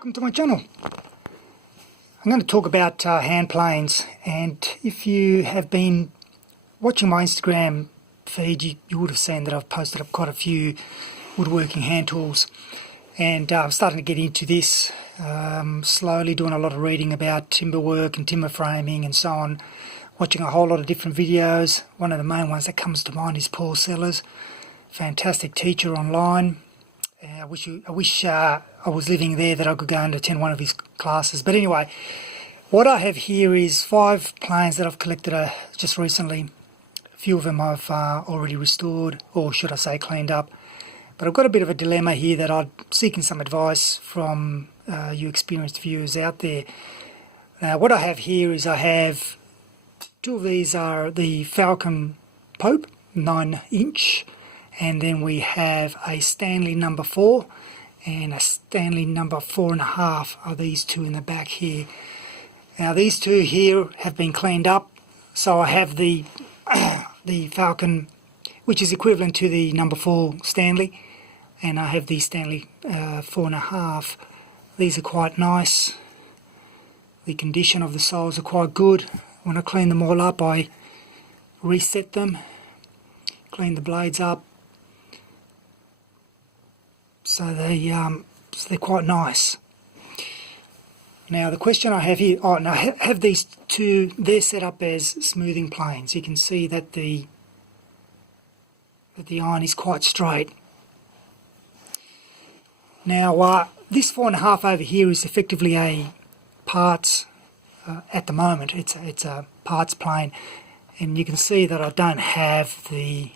Welcome to my channel. I'm going to talk about hand planes, and if you have been watching my Instagram feed, you would have seen that I've posted up quite a few woodworking hand tools, and I'm starting to get into this, slowly doing a lot of reading about timber work and timber framing and so on, watching a whole lot of different videos. One of the main ones that comes to mind is Paul Sellers, fantastic teacher online. I wish I was living there that I could go and attend one of his classes. But anyway, what I have here is 5 planes that I've collected just recently. A few of them I've already restored, or should I say cleaned up. But I've got a bit of a dilemma here that I'm seeking some advice from you experienced viewers out there. Now what I have here is I have 2 of these are the Falcon Pope 9-inch. And then we have a Stanley number 4 and a Stanley number 4.5 are these 2 in the back here. Now these 2 here have been cleaned up, so I have the the Falcon, which is equivalent to the number 4 Stanley, and I have the Stanley 4.5. These are quite nice. The condition of the soles are quite good. When I clean them all up, I reset them, clean the blades up. So they're quite nice. Now the question I have here, now I have these 2, they're set up as smoothing planes. You can see that the iron is quite straight. Now this 4.5 over here is effectively a parts, at the moment it's a parts plane, and you can see that I don't have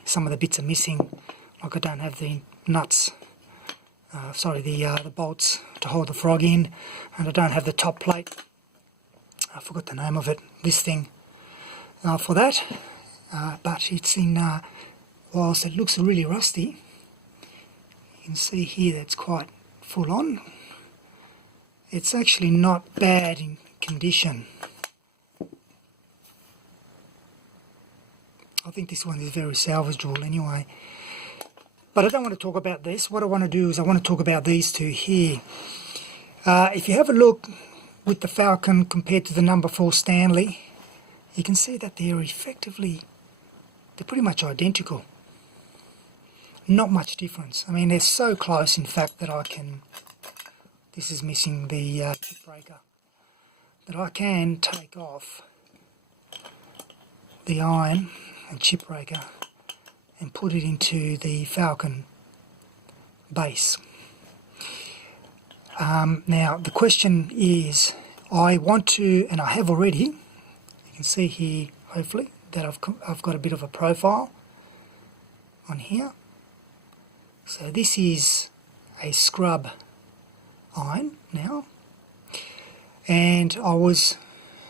some of the bits are missing, like I don't have the nuts. The bolts to hold the frog in, and I don't have the top plate. I forgot the name of it, this thing, for that. But it's in, whilst it looks really rusty, you can see here that it's quite full on. It's actually not bad in condition. I think this one is very salvageable anyway. But I don't want to talk about this. What I want to do is I want to talk about these 2 here. If you have a look with the Falcon compared to the number 4 Stanley, you can see that they're pretty much identical. Not much difference. I mean, they're so close, in fact, that this is missing the chip breaker, that I can take off the iron and chip breaker and put it into the Falcon base. Now the question is, I want to, and I have already, you can see here hopefully that I've got a bit of a profile on here. So this is a scrub iron now, and I was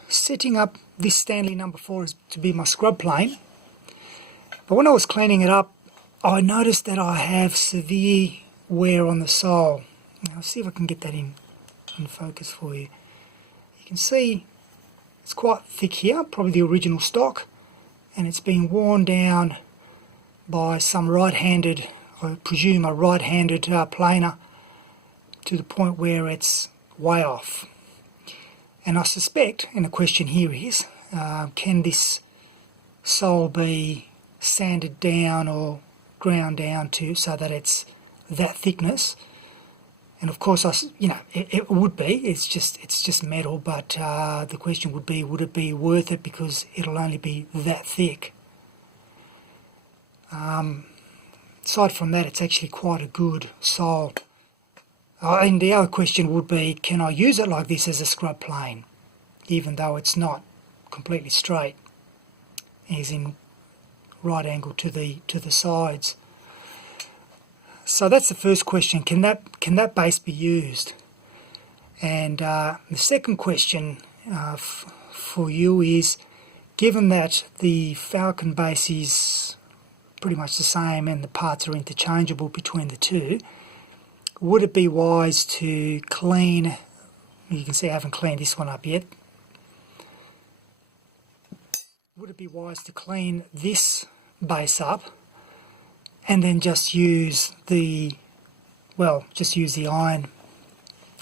setting up this Stanley number 4 to be my scrub plane. But when I was cleaning it up, I noticed that I have severe wear on the sole. Now, I'll see if I can get that in focus for you. You can see it's quite thick here, probably the original stock, and it's been worn down by some right-handed, I presume a right-handed planer, to the point where it's way off. And I suspect, and the question here is, can this sole be sanded down or ground down so that it's that thickness? And of course, it would be. It's just metal. But the question would be, would it be worth it because it'll only be that thick? Aside from that, it's actually quite a good sole. And the other question would be, can I use it like this as a scrub plane, even though it's not completely straight, as in right angle to the sides? So that's the first question. Can that base be used? And the second question for you is, given that the Falcon base is pretty much the same and the parts are interchangeable between the 2, would it be wise to clean? You can see I haven't cleaned this one up yet. Would it be wise to clean this base up and then just use the iron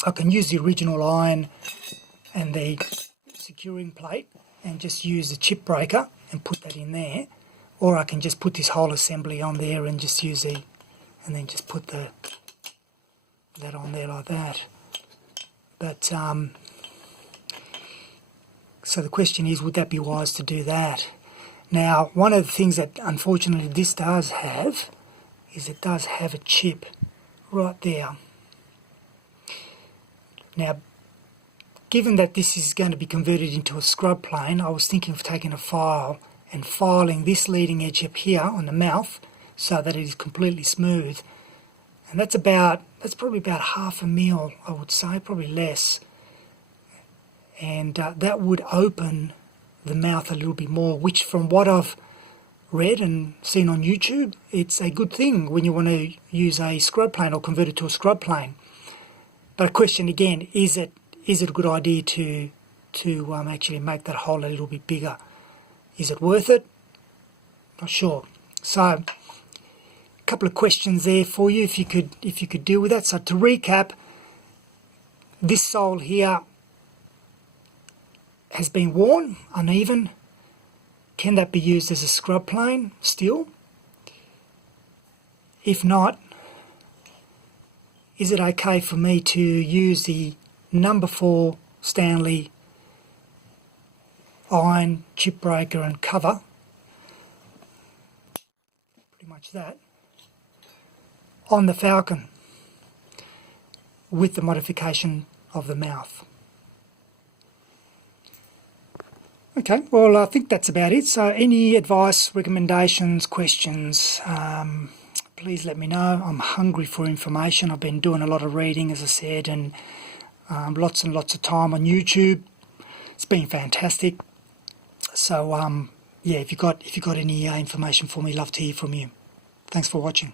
I can use the original iron and the securing plate and just use the chip breaker and put that in there, or I can just put this whole assembly on there and just use and then just put that on there like that. But so the question is, would that be wise to do that? Now, one of the things that unfortunately this does have is it does have a chip right there. Now, given that this is going to be converted into a scrub plane, I was thinking of taking a file and filing this leading edge up here on the mouth so that it is completely smooth. And that's probably about 1/2 mil, I would say, probably less. And that would open the mouth a little bit more, which from what I've read and seen on YouTube, it's a good thing when you want to use a scrub plane or convert it to a scrub plane. But a question again, is it a good idea to actually make that hole a little bit bigger? Is it worth it? Not sure. So a couple of questions there for you if you could deal with that. So to recap, this sole here has been worn, uneven. Can that be used as a scrub plane still? If not, is it okay for me to use the number 4 Stanley iron chip breaker and cover, pretty much that, on the Falcon with the modification of the mouth? Okay, well, I think that's about it. So any advice, recommendations, questions, please let me know. I'm hungry for information. I've been doing a lot of reading, as I said, and lots and lots of time on YouTube. It's been fantastic. So, yeah, if you got any information for me, love to hear from you. Thanks for watching.